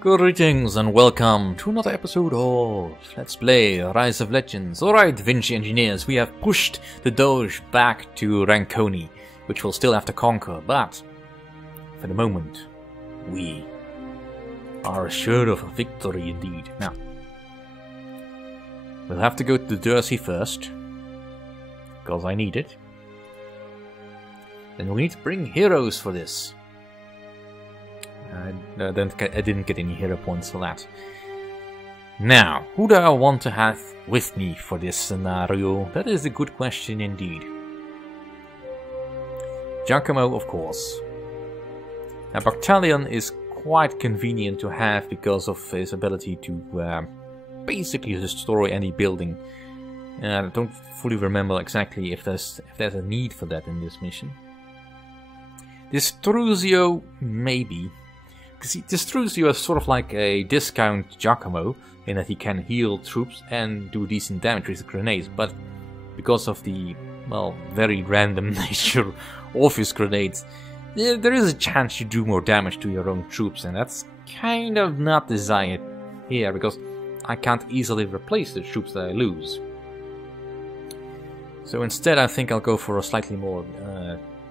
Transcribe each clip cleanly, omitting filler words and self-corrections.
Greetings and welcome to another episode of Let's Play Rise of Legends. Alright, Vinci engineers, we have pushed the Doge back to Ranconi, which we'll still have to conquer, but for the moment, we are assured of a victory indeed. Now, we'll have to go to the Jersey first, because I need it. Then we need to bring heroes for this. I didn't get any hero points for that. Now, who do I want to have with me for this scenario? That is a good question indeed. Giacomo, of course. Now, Battalion is quite convenient to have because of his ability to basically destroy any building. I don't fully remember exactly if there's a need for that in this mission. Distruzio, maybe. Because Distruzio is sort of like a discount Giacomo, in that he can heal troops and do decent damage with grenades, but because of the, well, very random nature of his grenades, there is a chance you do more damage to your own troops, and that's kind of not desired here, because I can't easily replace the troops that I lose. So instead I think I'll go for a slightly more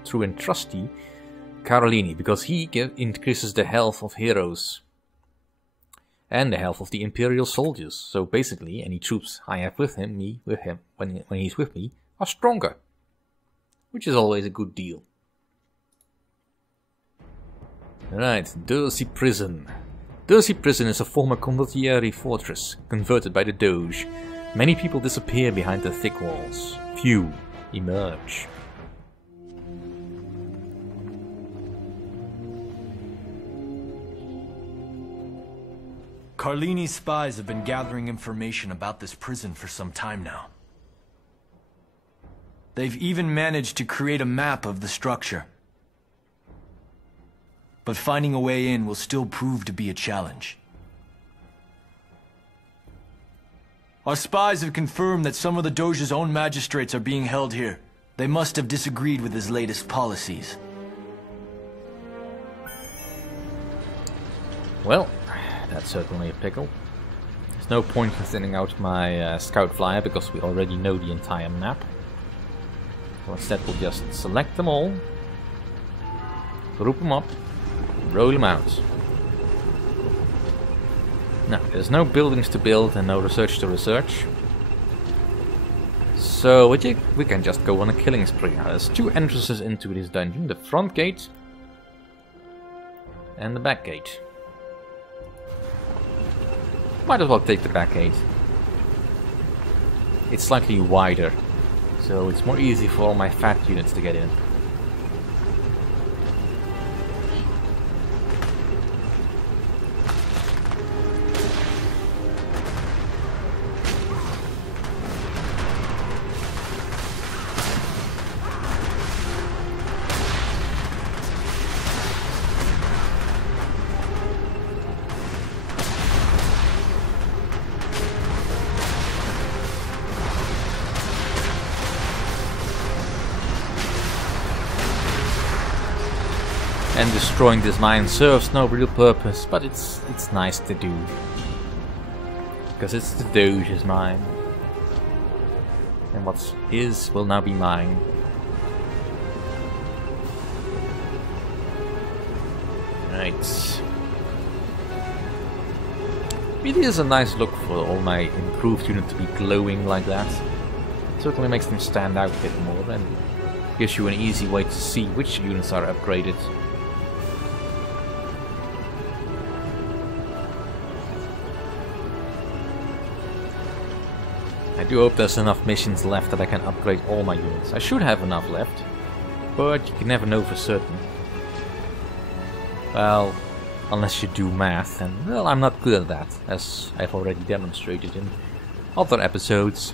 true and trusty Carolini, because he increases the health of heroes and the health of the Imperial soldiers. So basically, any troops I have with him, when he's with me, are stronger, which is always a good deal. Right, Jersey Prison. Jersey Prison is a former condottieri fortress converted by the Doge. Many people disappear behind the thick walls. Few emerge. Carlini's spies have been gathering information about this prison for some time now. They've even managed to create a map of the structure. But finding a way in will still prove to be a challenge. Our spies have confirmed that some of the Doge's own magistrates are being held here. They must have disagreed with his latest policies. Well, that's certainly a pickle. There's no point in sending out my scout flyer because we already know the entire map. So instead we'll just select them all, group them up, roll them out. Now, there's no buildings to build and no research to research. So we can just go on a killing spree. Now, there's two entrances into this dungeon, the front gate and the back gate. Might as well take the back gate. It's slightly wider, so it's more easy for all my fat units to get in. And destroying this mine serves no real purpose, but it's nice to do. Because it's the Doge's mine. And what's his will now be mine. Right. It is a nice look for all my improved units to be glowing like that. It certainly makes them stand out a bit more and gives you an easy way to see which units are upgraded. I do hope there's enough missions left that I can upgrade all my units. I should have enough left, but you can never know for certain. Well, unless you do math, and well, I'm not good at that, as I've already demonstrated in other episodes.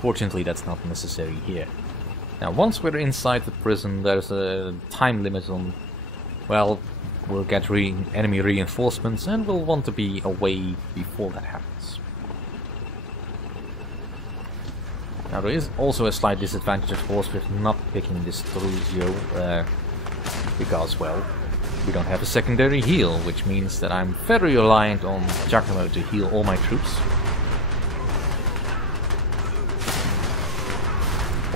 Fortunately, that's not necessary here. Now, once we're inside the prison, there's a time limit on, well, we'll get enemy reinforcements, and we'll want to be away before that happens. Now there is also a slight disadvantage, of course, with not picking this Distruzio, because, well, We don't have a secondary heal, which means that I'm very reliant on Giacomo to heal all my troops.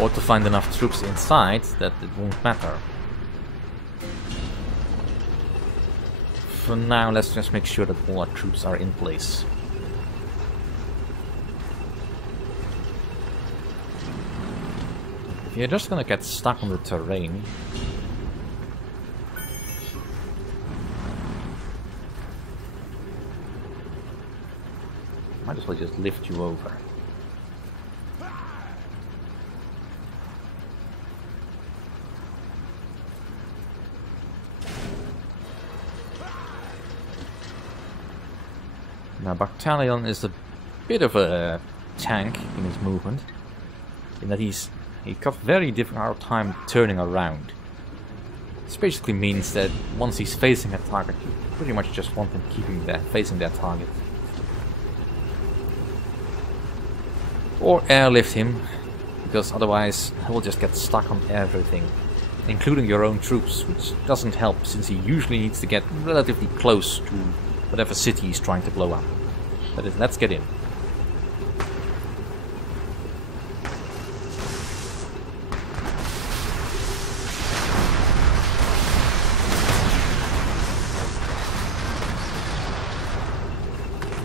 Or to find enough troops inside that it won't matter. For now, let's just make sure that all our troops are in place. If you're just gonna get stuck on the terrain, might as well just lift you over. Now Battalion is a bit of a tank in his movement, in that he got very hard time turning around. This basically means that once he's facing a target, you pretty much just want him facing that target. Or airlift him, because otherwise he will just get stuck on everything, including your own troops, which doesn't help since he usually needs to get relatively close to whatever city he's trying to blow up. But let's get in.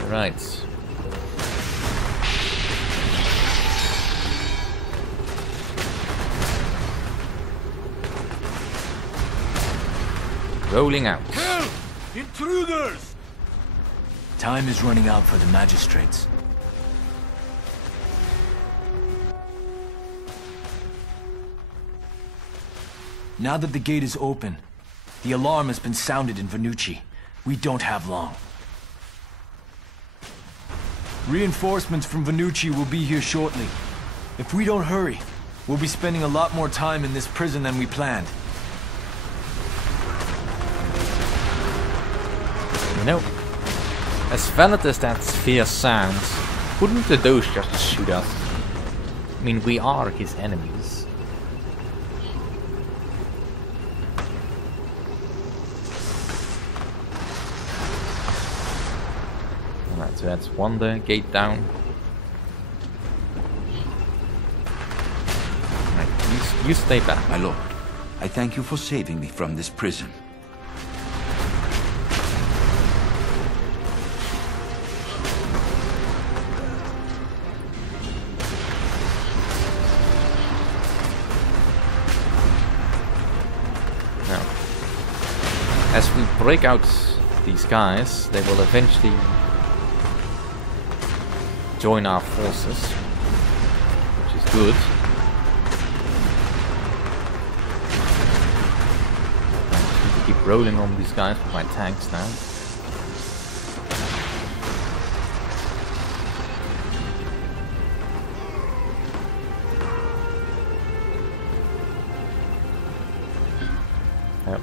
Right. Rolling out. Help! Intruders! Time is running out for the magistrates. Now that the gate is open, the alarm has been sounded in Vinci. We don't have long. Reinforcements from Vinci will be here shortly. If we don't hurry, we'll be spending a lot more time in this prison than we planned. You know, as valid as that sphere sounds, wouldn't the Doge just shoot us? I mean, we are his enemies. Alright, so that's one the gate down. Alright, you stay back. My lord, I thank you for saving me from this prison. As we break out these guys, they will eventually join our forces, which is good. I need to keep rolling on these guys with my tanks now.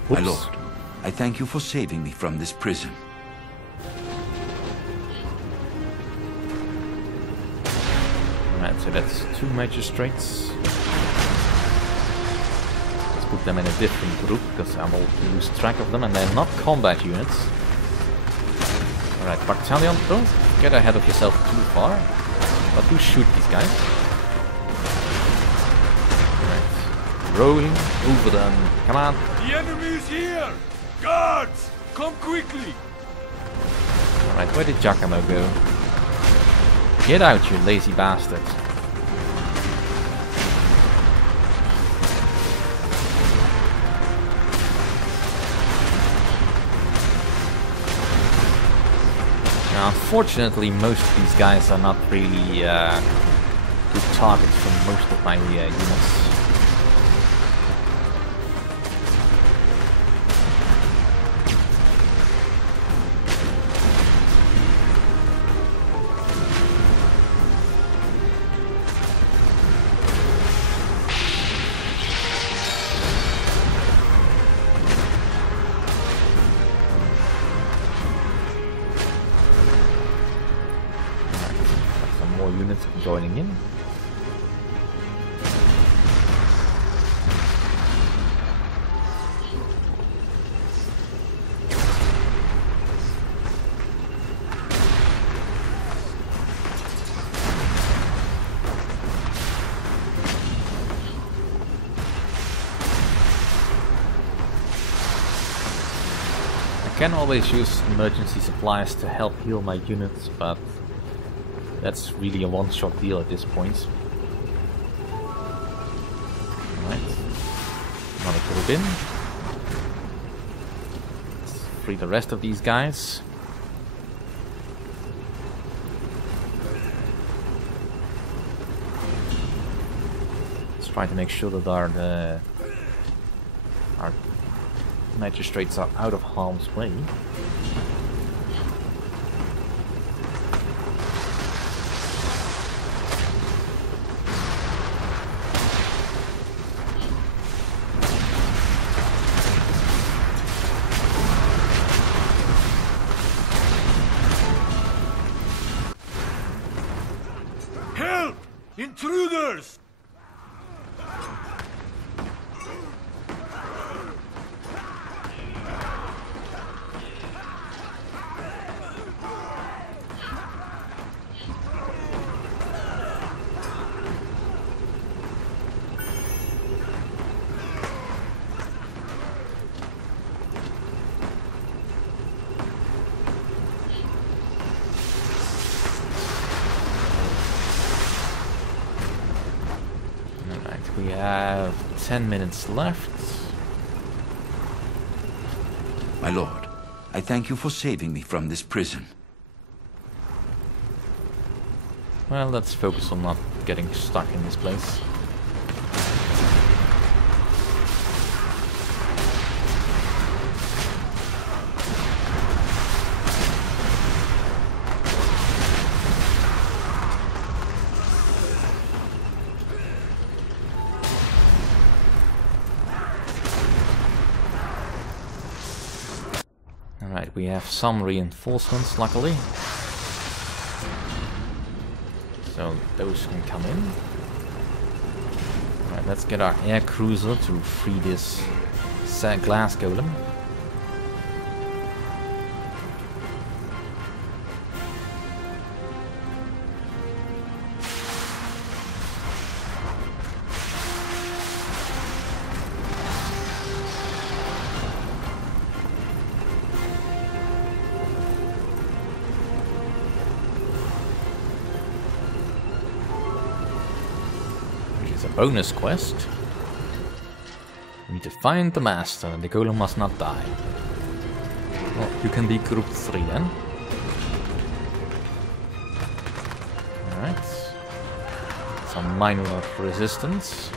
My lord, I thank you for saving me from this prison. Alright, so that's 2 magistrates. Let's put them in a different group, because I will lose track of them, and they're not combat units. Alright, Battalion, don't get ahead of yourself too far, but do shoot these guys. Alright, rolling over them, come on. The enemy is here! Guards! Come quickly! Alright, where did Giacomo go? Get out, you lazy bastard. Now, unfortunately, most of these guys are not really good targets for most of my units. Units joining in. Can always use emergency supplies to help heal my units, but that's really a one-shot deal at this point. Alright. Another kill in. Let's free the rest of these guys. Let's try to make sure that our magistrates are out of harm's way. Help! Intruders! We have 10 minutes left. My lord, I thank you for saving me from this prison. Well, let's focus on not getting stuck in this place. Alright, we have some reinforcements, luckily. So those can come in. Alright, let's get our air cruiser to free this glass golem. Bonus quest. We need to find the master. The golem must not die. Well, you can be group 3 then. Alright. Some minor resistance.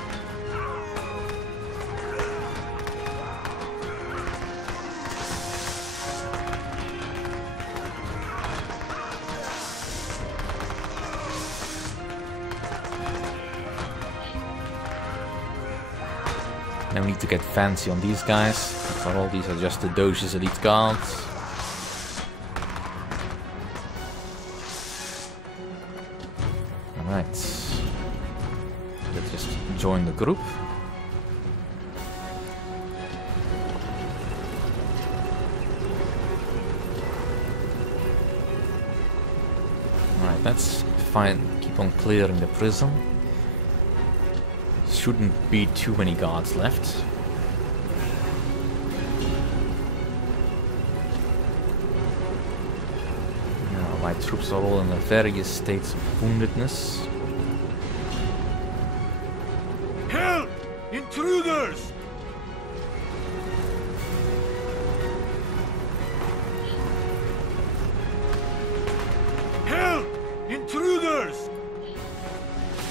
Now we need to get fancy on these guys. So all these are just the Doge's elite guards. Alright. Let's just join the group. Alright, let's keep on clearing the prison. Shouldn't be too many guards left. Now, my troops are all in various states of woundedness. Help! Intruders! Help! Intruders!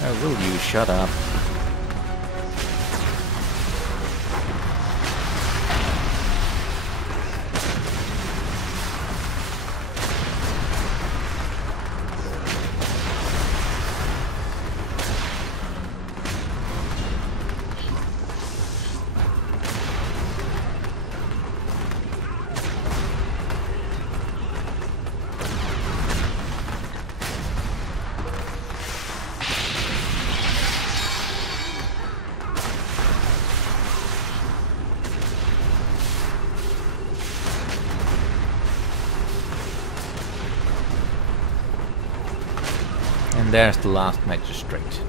Oh, will you shut up? And there's the last magistrate.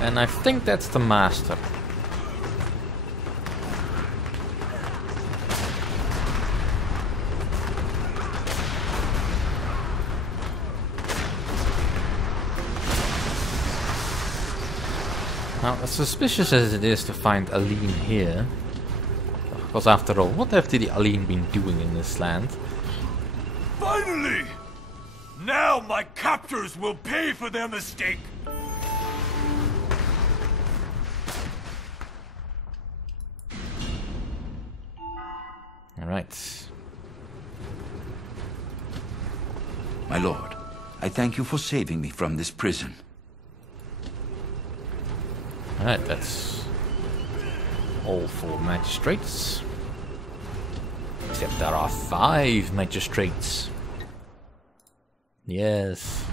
And I think that's the master. Now, as suspicious as it is to find Alin here, because after all, what have the Alin been doing in this land? Finally! Now my captors will pay for their mistake! Alright. My lord, I thank you for saving me from this prison. Alright, that's all 4 magistrates. Except there are 5 magistrates. Yes.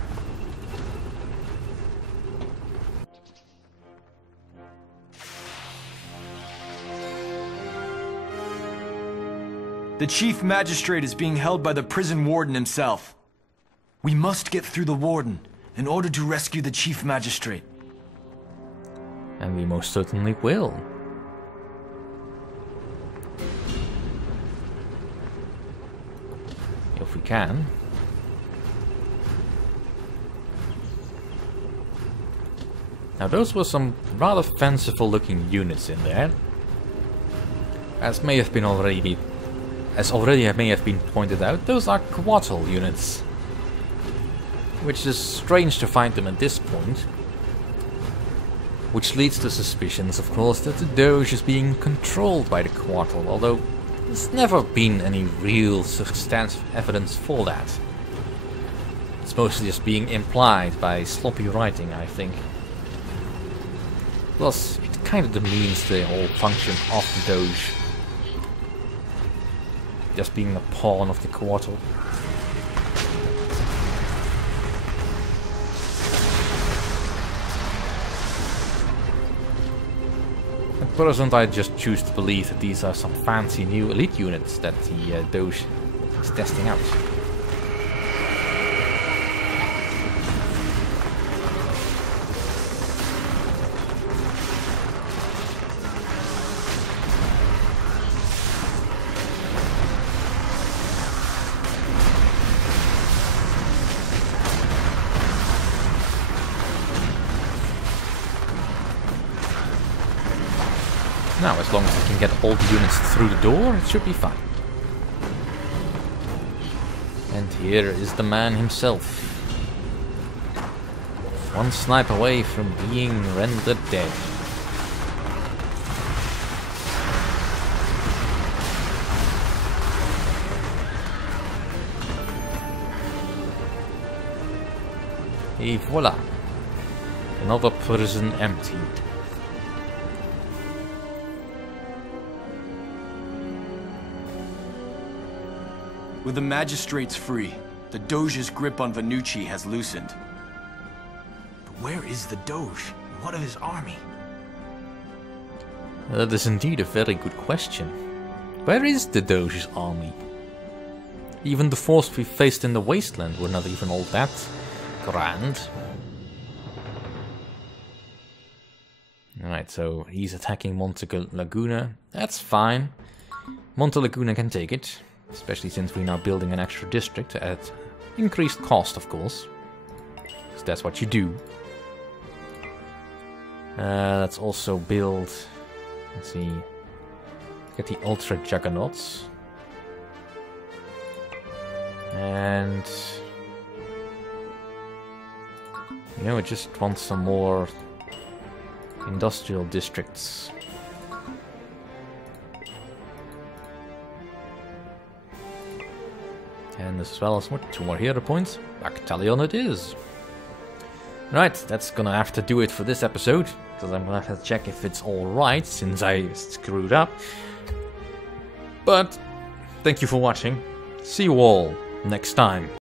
The chief magistrate is being held by the prison warden himself. We must get through the warden in order to rescue the chief magistrate. And we most certainly will. If we can. Now those were some rather fanciful looking units in there. As may have been already pointed out, those are Cuotl units. Which is strange to find them at this point. Which leads to suspicions, of course, that the Doge is being controlled by the Cuotl, although there's never been any real substantive evidence for that. It's mostly just being implied by sloppy writing, I think. Plus, it kind of demeans the whole function of the Doge. Just being a pawn of the Cuotl. At present, I just choose to believe that these are some fancy new elite units that the Doge is testing out. Now, as long as I can get all the units through the door, it should be fine. And here is the man himself. One snipe away from being rendered dead. Et voila. Another prison empty. With the magistrates free, the Doge's grip on Vinci has loosened. But where is the Doge? And what of his army? That is indeed a very good question. Where is the Doge's army? Even the force we faced in the wasteland were not even all that grand. Alright, so he's attacking Monte Laguna. That's fine. Monte Laguna can take it. Especially since we're now building an extra district at increased cost, of course. Because that's what you do. Let's also build... Let's see... Get the Ultra Juggernauts. And... You know, I just want some more... industrial districts. And as well as what, 2 more hero points. Battalion it is. Right, that's gonna have to do it for this episode. Because I'm gonna have to check if it's alright, since I screwed up. But, thank you for watching. See you all next time.